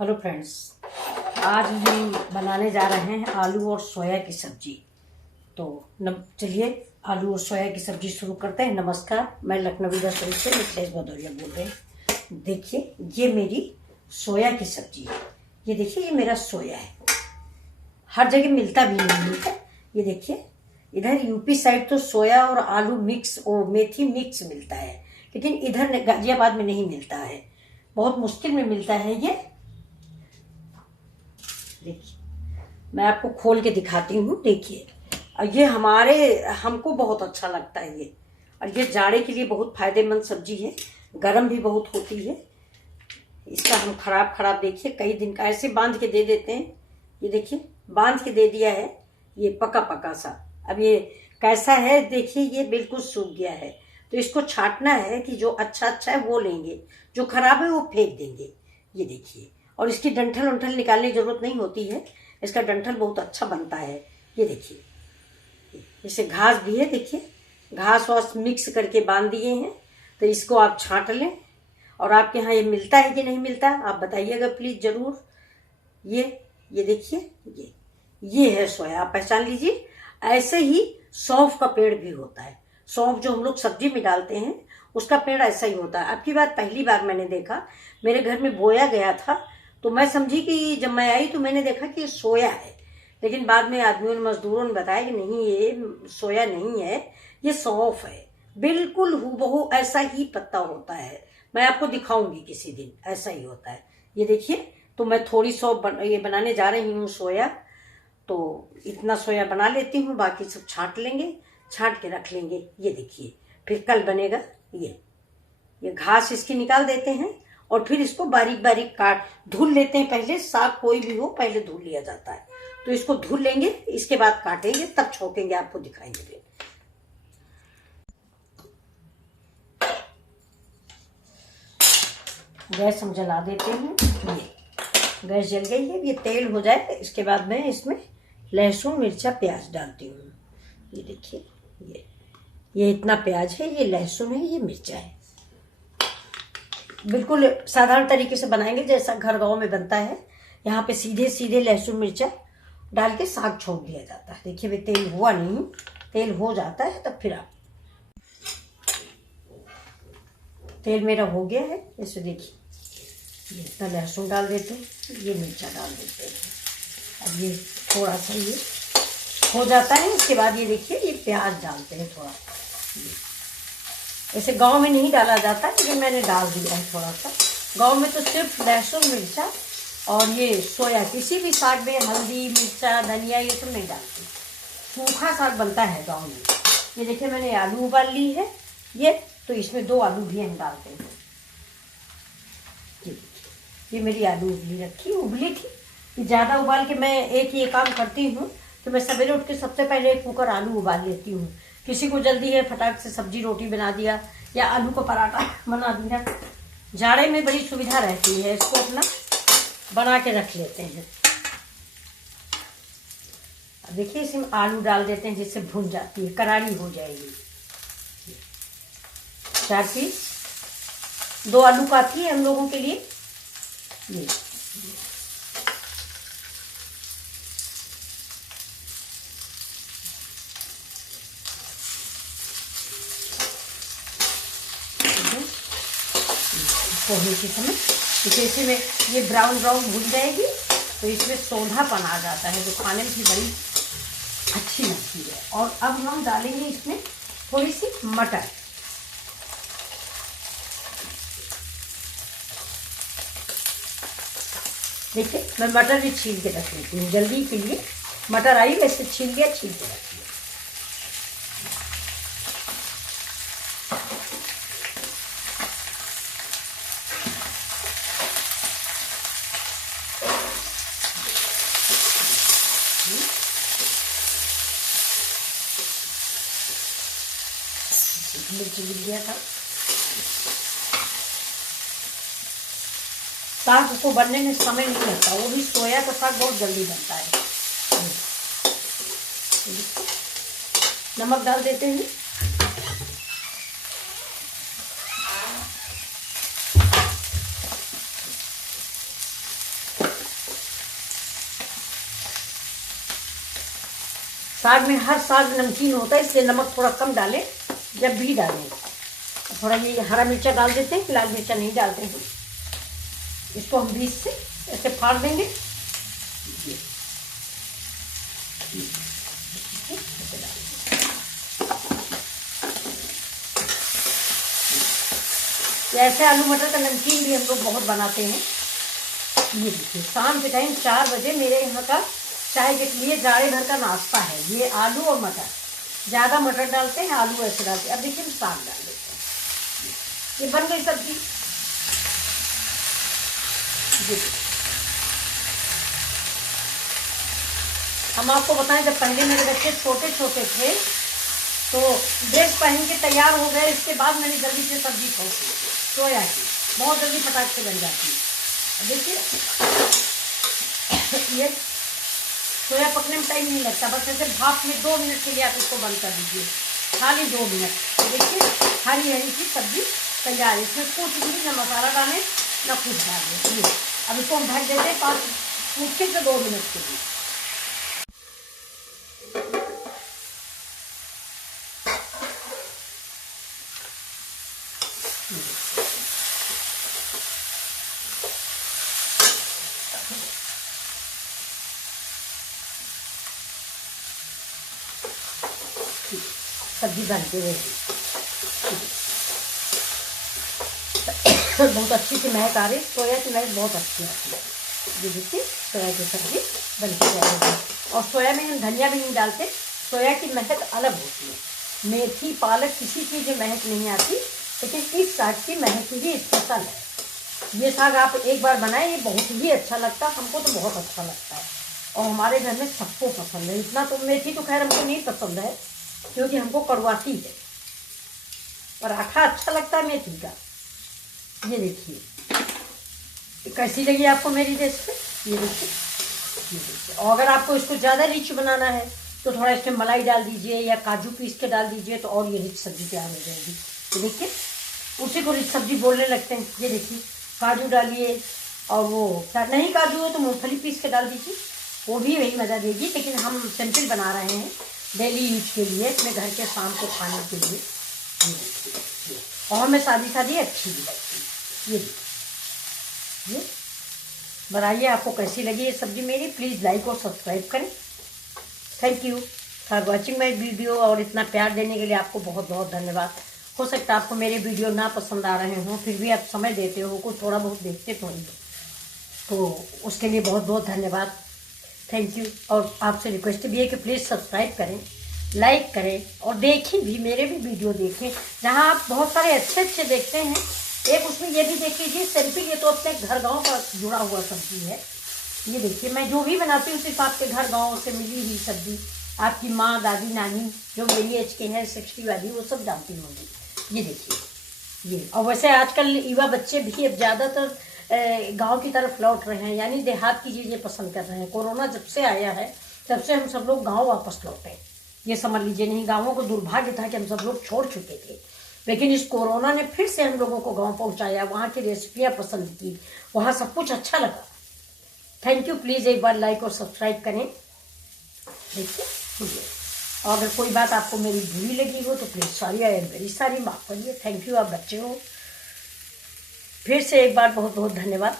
Hello friends, आज हम बनाने जा रहे हैं आलू और सोया की सब्जी। तो चलिए आलू और सोया की सब्जी शुरू करते हैं। नमस्कार, मैं लखनवी रसोई से मिथिलेश भदौरिया बोल रहे हैं। देखिए ये मेरी सोया की सब्जी है। ये देखिए ये मेरा सोया है, हर जगह मिलता भी नहीं है। ये देखिए इधर यूपी साइड तो सोया और आलू मिक्स और मेथी मिक्स मिलता है, लेकिन इधर गाजियाबाद में नहीं मिलता है, बहुत मुश्किल में मिलता है। ये देखिए मैं आपको खोल के दिखाती हूँ। देखिए और ये हमको बहुत अच्छा लगता है ये, और ये जाड़े के लिए बहुत फायदेमंद सब्जी है, गर्म भी बहुत होती है। इसका हम खराब देखिए कई दिन का ऐसे बांध के दे देते हैं। ये देखिए बांध के दे दिया है, ये पका पका सा। अब ये कैसा है देखिए, ये बिल्कुल सूख गया है। तो इसको छांटना है कि जो अच्छा है वो लेंगे, जो खराब है वो फेंक देंगे। ये देखिए, और इसकी डंठल उंठल निकालने की जरूरत नहीं होती है, इसका डंठल बहुत अच्छा बनता है। ये देखिए इसे घास भी है, देखिए घास वास मिक्स करके बांध दिए हैं। तो इसको आप छांट लें। और आपके यहाँ ये मिलता है कि नहीं मिलता आप बताइएगा प्लीज जरूर। ये देखिए ये है सोया, आप पहचान लीजिए। ऐसे ही सौंफ का पेड़ भी होता है। सौंफ जो हम लोग सब्जी में डालते हैं उसका पेड़ ऐसा ही होता है। अब की बार पहली बार मैंने देखा, मेरे घर में बोया गया था, तो मैं समझी कि जब मैं आई तो मैंने देखा कि ये सोया है, लेकिन बाद में आदमियों ने मजदूरों ने बताया कि नहीं ये सोया नहीं है, ये सौंफ है। बिल्कुल हूबहू ऐसा ही पत्ता होता है, मैं आपको दिखाऊंगी किसी दिन, ऐसा ही होता है। ये देखिए, तो मैं थोड़ी सौंफ ये बनाने जा रही हूँ सोया। तो इतना सोया बना लेती हूँ, बाकी सब छांट लेंगे, छांट के रख लेंगे। ये देखिए फिर कल बनेगा। ये घास इसकी निकाल देते हैं और फिर इसको बारीक बारीक काट धुल लेते हैं। पहले साग कोई भी हो पहले धुल लिया जाता है, तो इसको धुल लेंगे, इसके बाद काटेंगे, तब छोकेंगे, आपको दिखाएंगे। गैस हम जला देते हैं। ये गैस जल गई है, ये तेल हो जाए इसके बाद मैं इसमें लहसुन मिर्चा प्याज डालती हूँ। ये देखिए ये इतना प्याज है, ये लहसुन है, ये मिर्चा है। बिल्कुल साधारण तरीके से बनाएंगे जैसा घर गांव में बनता है। यहाँ पे सीधे सीधे लहसुन मिर्चा डाल के साग छोड़ दिया जाता है। देखिए वे तेल हुआ नहीं, तेल हो जाता है तब फिर आप। तेल मेरा हो गया है, इसे देखिए इतना लहसुन डाल देते हैं, ये मिर्चा डाल देते हैं। अब ये थोड़ा सा ये हो जाता है, इसके बाद ये देखिए ये प्याज डालते हैं थोड़ा। ऐसे गांव में नहीं डाला जाता, लेकिन मैंने डाल दिया है थोड़ा सा। गांव में तो सिर्फ लहसुन मिर्चा और ये सोया, किसी भी साग में हल्दी मिर्चा धनिया ये सब नहीं डालती, सूखा साग बनता है गांव में। ये देखिए मैंने आलू उबाल ली है, ये तो इसमें 2 आलू भी हम डालते हैं। ये मेरी आलू उबली थी कि ज़्यादा उबाल के मैं एक ये काम करती हूँ, तो मैं सवेरे उठ के सबसे पहले एक कुकर आलू उबाल लेती हूँ। किसी को जल्दी है, फटाक से सब्जी रोटी बना दिया या आलू का पराठा बना दिया, जाड़े में बड़ी सुविधा रहती है, इसको अपना बना के रख लेते हैं। अब देखिए इसमें आलू डाल देते हैं, जिससे भुन जाती है, करारी हो जाएगी। 4 पीस 2 आलू काफी है हम लोगों के लिए। ये पोहे के समय जैसे में ये ब्राउन भून जाएगी, तो इसमें सोंधापन आ जाता है, जो खाने में भी बड़ी अच्छी लगती है। और अब हम डालेंगे इसमें थोड़ी सी मटर। देखिए मैं मटर भी छील के रख लेती हूँ, जल्दी के लिए मटर आई वैसे छील के रख लिया। मिर्च लिख दिया था। साग को बनने में समय नहीं लगता, वो भी सोया का साग बहुत जल्दी बनता है। नमक डाल देते हैं। साग में हर साग नमकीन होता है, इसलिए नमक थोड़ा कम डालें जब भी डालें। थोड़ा ये हरा मिर्चा डाल देते हैं, लाल मिर्चा नहीं डालते हैं। इसको हम बीच से ऐसे फाड़ देंगे। ऐसे आलू मटर का नमकीन भी हम लोग बहुत बनाते हैं। ये देखिए शाम के टाइम 4 बजे मेरे यहाँ का चाय के लिए जाड़े भर का नाश्ता है ये, आलू और मटर। ज़्यादा मटर डालते हैं, आलू ऐसे डालते हैं। अब देखिए हम साग डाल देते हैं। ये बन गई सब्जी। हम आपको बताएं, जब पहले मेरे बच्चे छोटे छोटे थे तो ड्रेस पहन के तैयार हो गए, इसके बाद मैंने जल्दी से सब्जी छोड़ दी सोया की, बहुत जल्दी फटाक से बन जाती है। देखिए ये सोया पकने में टाइम नहीं लगता, बस ऐसे भाप में 2 मिनट के लिए आप इसको बंद कर दीजिए, खाली 2 मिनट। देखिए हरी हरी की सब्जी तैयार है। इसमें कुछ भी ना मसाला डालें ना कुछ डालें। अब इसको हम ढक देते हैं 5 मुश्किल से 2 मिनट के लिए। सब्जी बनते रहेगी। बहुत अच्छी सी महक आ रही, सोया की महक बहुत अच्छी आती है। ये देखिए सोया की सब्जी बन के जाएगी। और सोया में हम धनिया भी नहीं डालते, सोया की महक अलग होती है। मेथी पालक किसी चीज़ में महक नहीं आती, लेकिन इस साग की महक ही स्पेशल है। ये साग आप एक बार बनाएं, ये बहुत ही अच्छा लगता है। हमको तो बहुत अच्छा लगता है और हमारे घर में सबको पसंद है। इतना तो मेथी तो खैर हमको नहीं पसंद है क्योंकि हमको कड़वाती है, पर आखा अच्छा लगता है मेथी का। ये देखिए कैसी लगी आपको मेरी रेसिपी। ये देखिए और अगर आपको इसको ज़्यादा रिच बनाना है तो थोड़ा इसमें मलाई डाल दीजिए या काजू पीस के डाल दीजिए, तो और ये रिच सब्जी तैयार हो जाएगी। तो देखिए उसी को रिच सब्जी बोलने लगते हैं। ये देखिए काजू डालिए, और वो नहीं काजू हो तो मूँगफली पीस के डाल दीजिए, वो भी वही मज़ा देगी। लेकिन हम सिंपल बना रहे हैं डेली यूज के लिए, अपने घर के शाम को खाने के लिए। और हमें सादी अच्छी भी लगती है। ये बनाइए, आपको कैसी लगी ये सब्जी मेरी, प्लीज़ लाइक और सब्सक्राइब करें। Thank you for watching my video, और इतना प्यार देने के लिए आपको बहुत बहुत धन्यवाद। हो सकता है आपको मेरे वीडियो ना पसंद आ रहे हों, फिर भी आप समय देते हो, कुछ थोड़ा बहुत देखते तो उसके लिए बहुत बहुत धन्यवाद। Thank you. और आपसे रिक्वेस्ट भी है कि प्लीज़ सब्सक्राइब करें, लाइक करें और देखें भी, मेरे भी वीडियो देखें। जहां आप बहुत सारे अच्छे अच्छे देखते हैं, एक उसमें ये भी देख लीजिए सिंपल, ये तो अपने घर गांव का जुड़ा हुआ सब्जी है। ये देखिए मैं जो भी बनाती हूँ सिर्फ आपके घर गांव से मिली हुई सब्जी, आपकी माँ दादी नानी जो मेरी एज के हैं 60 वाली, वो सब जानती होंगी। ये देखिए ये। और वैसे आजकल युवा बच्चे भी अब ज़्यादातर गांव की तरफ लौट रहे हैं, यानी देहात की चीज़ें पसंद कर रहे हैं। कोरोना जब से आया है तब से हम सब लोग गांव वापस लौटे, ये समझ लीजिए। नहीं, गांवों को दुर्भाग्य था कि हम सब लोग छोड़ चुके थे, लेकिन इस कोरोना ने फिर से हम लोगों को गांव पहुंचाया। वहाँ की रेसिपियाँ पसंद की, वहाँ सब कुछ अच्छा लगा। Thank you. प्लीज़ एक बार लाइक और सब्सक्राइब करें। देखिए और अगर कोई बात आपको मेरी बुरी लगी हो तो please sorry, I am very sorry, माफ़ करिए। थैंक यू, आप बच्चे हो। फिर से एक बार बहुत बहुत धन्यवाद।